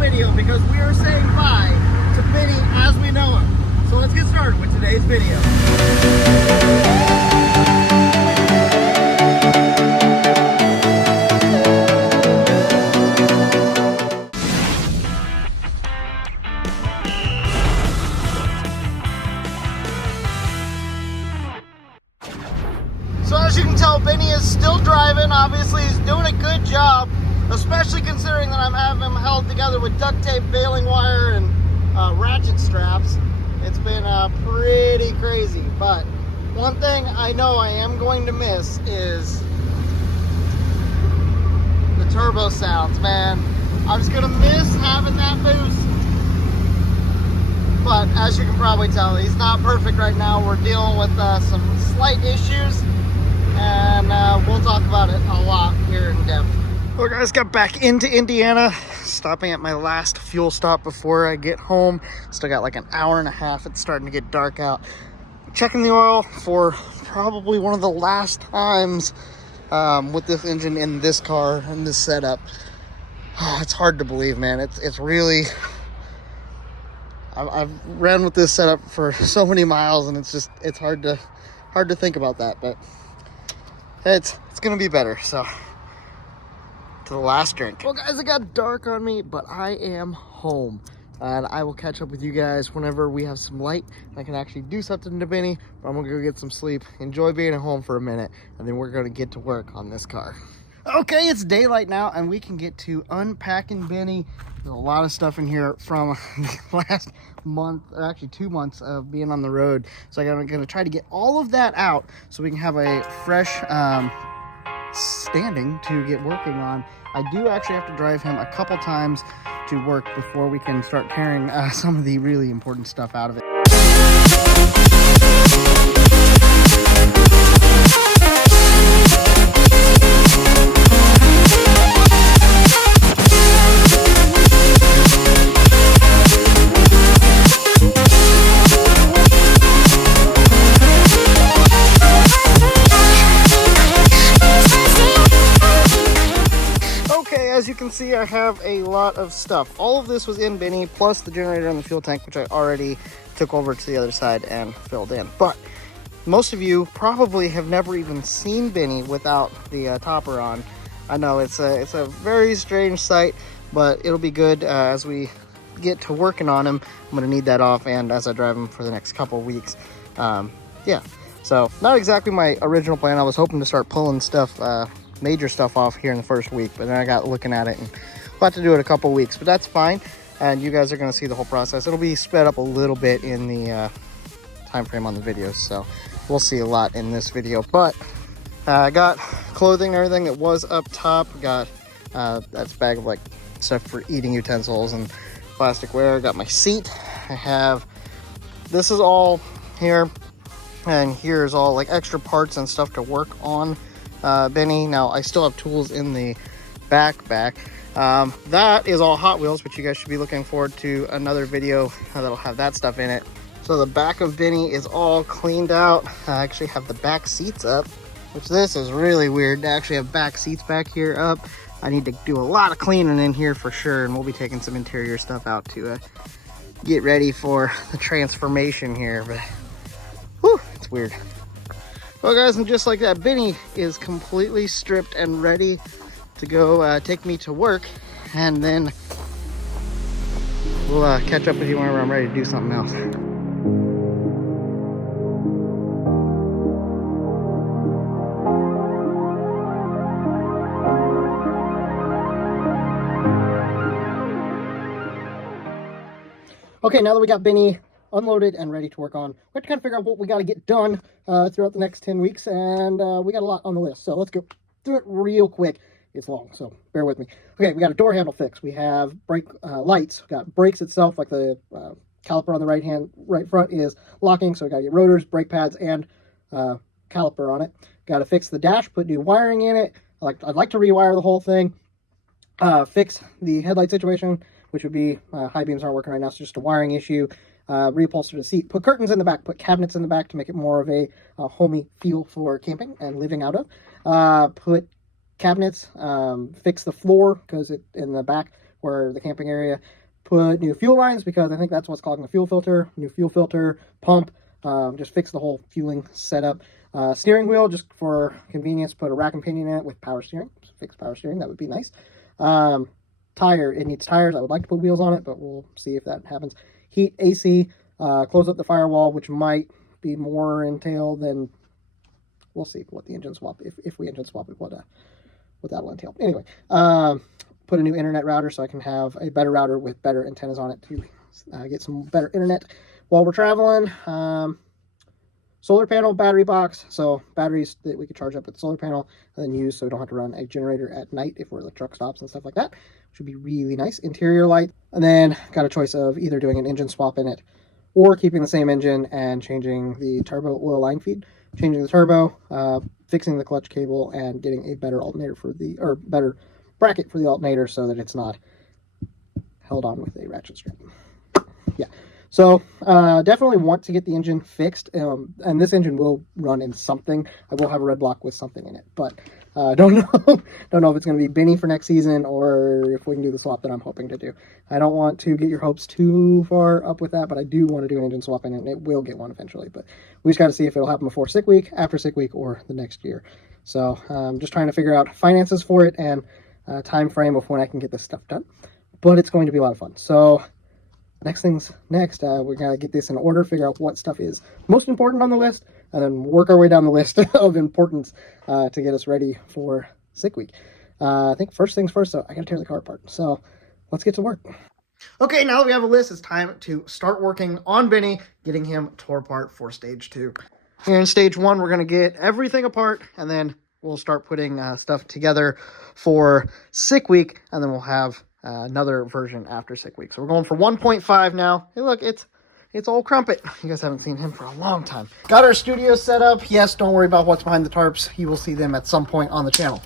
video because we are saying bye to Benny as we know him. So let's get started with today's video. So as you can tell, Benny is still driving. Obviously, he's doing a good job, especially considering that I'm having him held together with duct tape, baling wire, and ratchet straps. It's been pretty crazy, but one thing I know I am going to miss is the turbo sounds, man. I was gonna miss having that boost, but as you can probably tell, he's not perfect right now. We're dealing with some slight issues, and we'll talk about it a lot here in depth. Well guys, got back into Indiana, stopping at my last fuel stop before I get home. Still got like an hour and a half. It's starting to get dark out. Checking the oil for probably one of the last times with this engine in this car and this setup. Oh, it's hard to believe, man. It's really, I've ran with this setup for so many miles, and it's hard to think about that, but it's gonna be better. So to the last drink. Well guys, it got dark on me, but I am home, and I will catch up with you guys whenever we have some light and I can actually do something to Benny. But I'm gonna go get some sleep, enjoy being at home for a minute, and then we're gonna get to work on this car. Okay, it's daylight now, and we can get to unpacking Benny. There's a lot of stuff in here from the last month, or actually 2 months of being on the road. So I'm gonna try to get all of that out so we can have a fresh standing to get working on. I do actually have to drive him a couple times to work before we can start tearing some of the really important stuff out of it. As you can see, I have a lot of stuff. All of this was in Benny, plus the generator and the fuel tank, which I already took over to the other side and filled in. But most of you probably have never even seen Benny without the topper on. I know it's a very strange sight, but it'll be good as we get to working on him. I'm gonna need that off, and as I drive him for the next couple of weeks. Yeah, so not exactly my original plan. I was hoping to start pulling stuff, major stuff off here in the first week, but then I got looking at it and we'll have to do it a couple weeks, but that's fine. And you guys are going to see the whole process. It'll be sped up a little bit in the time frame on the videos, so we'll see a lot in this video. But I got clothing and everything that was up top. Got that's bag of like stuff for eating utensils and plasticware. Got my seat. I have, this is all here, and here's all like extra parts and stuff to work on Benny. Now I still have tools in the backpack. That is all Hot Wheels, but you guys should be looking forward to another video that'll have that stuff in it. So the back of Benny is all cleaned out. I actually have the back seats up, which this is really weird to actually have back seats back here up. I need to do a lot of cleaning in here for sure, and we'll be taking some interior stuff out to get ready for the transformation here, but whew, it's weird. Well guys, and just like that, Benny is completely stripped and ready to go take me to work, and then we'll catch up with you whenever I'm ready to do something else. Okay, now that we got Benny unloaded and ready to work on, we have to kind of figure out what we got to get done throughout the next 10 weeks, and we got a lot on the list, so let's go through it real quick. It's long, so bear with me. Okay, we got a door handle fix. We have brake lights. We got brakes itself, like the caliper on the right front is locking, so we got to get rotors, brake pads, and caliper on it. Got to fix the dash, put new wiring in it. I'd like to rewire the whole thing. Fix the headlight situation, which would be high beams aren't working right now, so just a wiring issue. Reupholster the seat, put curtains in the back, put cabinets in the back to make it more of a homey feel for camping and living out of. Put cabinets, fix the floor because it in the back or the camping area. Put new fuel lines because I think that's what's clogging the fuel filter. New fuel filter, pump, just fix the whole fueling setup. Steering wheel, just for convenience, put a rack and pinion in it with power steering. Fix power steering, that would be nice. Tire, it needs tires. I would like to put wheels on it, but we'll see if that happens. Heat, AC, close up the firewall, which might be more entailed than, we'll see what the engine swap, if we engine swap it, what that'll entail. Anyway, put a new internet router so I can have a better router with better antennas on it to get some better internet while we're traveling. Solar panel, battery box, so batteries that we could charge up with the solar panel and then use so we don't have to run a generator at night if we're at truck stops and stuff like that, which would be really nice. Interior light, and then got a choice of either doing an engine swap in it or keeping the same engine and changing the turbo oil line feed, changing the turbo, fixing the clutch cable, and getting a better alternator for the, or better bracket for the alternator so that it's not held on with a ratchet strap. Yeah. So definitely want to get the engine fixed, and this engine will run in something. I will have a red block with something in it, but don't know if it's going to be Benny for next season or if we can do the swap that I'm hoping to do. I don't want to get your hopes too far up with that, but I do want to do an engine swap in it, and it will get one eventually. But we just got to see if it'll happen before sick week, after sick week, or the next year. So just trying to figure out finances for it and time frame of when I can get this stuff done. But it's going to be a lot of fun. So next things next, we're going to get this in order, figure out what stuff is most important on the list, and then work our way down the list of importance to get us ready for sick week. I think first things first, so I got to tear the car apart. So let's get to work. Okay, now that we have a list, it's time to start working on Benny, getting him tore apart for stage 2. Here in stage 1, we're going to get everything apart, and then we'll start putting stuff together for sick week, and then we'll have another version after sick week. So we're going for 1.5 now. Hey, look, it's old Crumpet. You guys haven't seen him for a long time. Got our studio set up. Yes, don't worry about what's behind the tarps. You will see them at some point on the channel.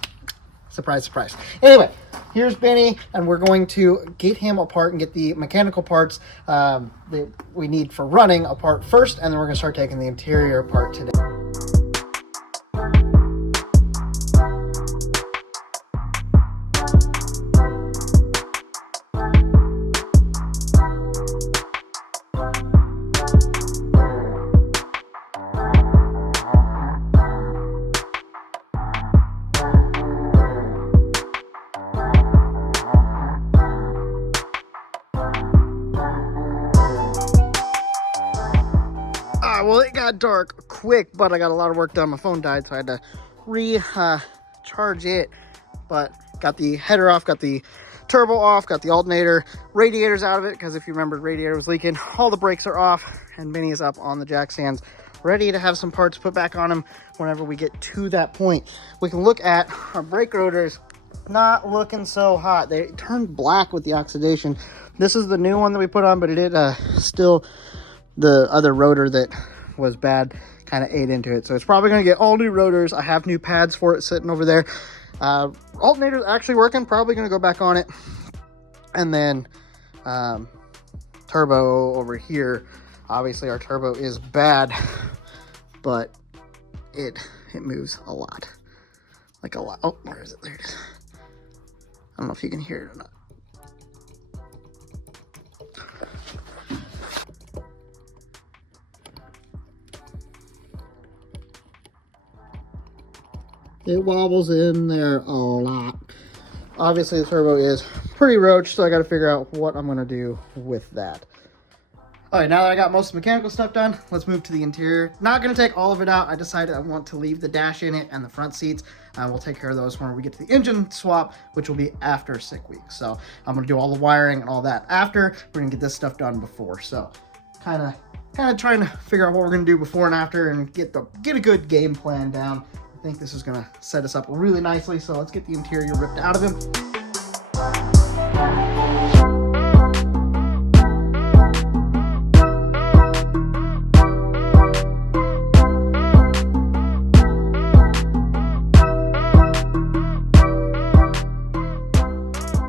Surprise, surprise. Anyway, here's Benny, and we're going to get him apart and get the mechanical parts that we need for running apart first, and then we're going to start taking the interior apart today. Well, it got dark quick, but I got a lot of work done. My phone died, so I had to recharge it. But got the header off, got the turbo off, got the alternator, radiators out of it, because if you remember, the radiator was leaking. All the brakes are off, and Benny is up on the jack stands, ready to have some parts put back on him whenever we get to that point. We can look at our brake rotors. Not looking so hot. They turned black with the oxidation. This is the new one that we put on, but it did still, the other rotor that was bad kind of ate into it, so it's probably going to get all new rotors. I have new pads for it sitting over there. Alternator's actually working, probably going to go back on it. And then turbo over here, obviously our turbo is bad, but it moves a lot, like a lot. Oh, where is it? There it is. I don't know if you can hear it or not. It wobbles in there a lot. Obviously, the turbo is pretty roached, so I got to figure out what I'm going to do with that. All right, now that I got most of the mechanical stuff done, let's move to the interior. Not going to take all of it out. I decided I want to leave the dash in it and the front seats. We'll take care of those when we get to the engine swap, which will be after sick week. So I'm going to do all the wiring and all that after. We're going to get this stuff done before. So kind of trying to figure out what we're going to do before and after and get a good game plan down. I think this is going to set us up really nicely, so let's get the interior ripped out of him.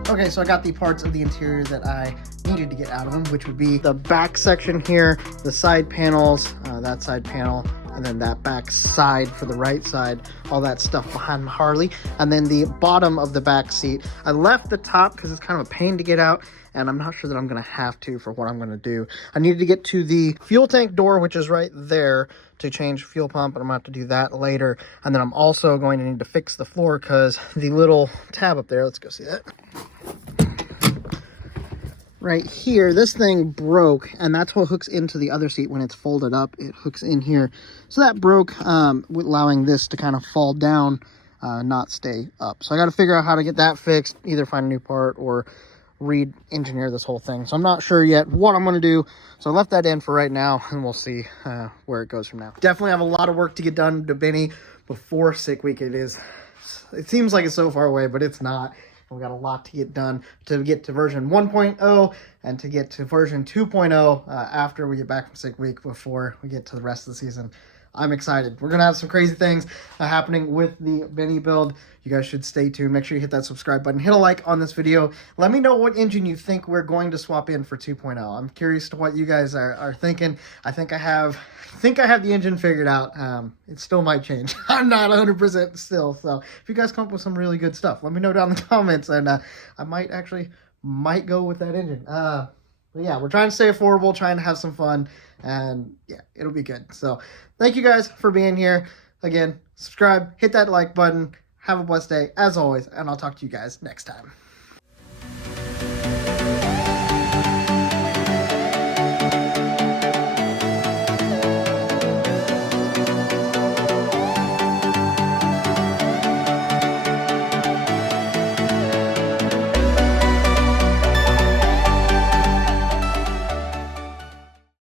Okay, so I got the parts of the interior that I needed to get out of them, which would be the back section here, the side panels, that side panel, and then that back side for the right side, all that stuff behind the Harley, and then the bottom of the back seat. I left the top because it's kind of a pain to get out, and I'm not sure that I'm going to have to for what I'm going to do. I needed to get to the fuel tank door, which is right there, to change fuel pump, and I'm going to have to do that later. And then I'm also going to need to fix the floor because the little tab up there, let's go see that. Right here, this thing broke, and that's what hooks into the other seat when it's folded up. It hooks in here. So that broke, allowing this to kind of fall down, not stay up. So I got to figure out how to get that fixed, either find a new part or re-engineer this whole thing. So I'm not sure yet what I'm going to do. So I left that in for right now, and we'll see where it goes from now. Definitely have a lot of work to get done to Benny before sick week. It seems like it's so far away, but it's not. We've got a lot to get done to get to version 1.0 and to get to version 2.0 after we get back from sick week, before we get to the rest of the season. I'm excited. We're going to have some crazy things happening with the Benny build. You guys should stay tuned. Make sure you hit that subscribe button. Hit a like on this video. Let me know what engine you think we're going to swap in for 2.0. I'm curious to what you guys are thinking. I think I have the engine figured out. It still might change. I'm not 100% still. So if you guys come up with some really good stuff, let me know down in the comments, and I might go with that engine. But yeah, we're trying to stay affordable, trying to have some fun, and yeah, it'll be good. So thank you guys for being here. Again, subscribe, hit that like button. Have a blessed day, as always, and I'll talk to you guys next time.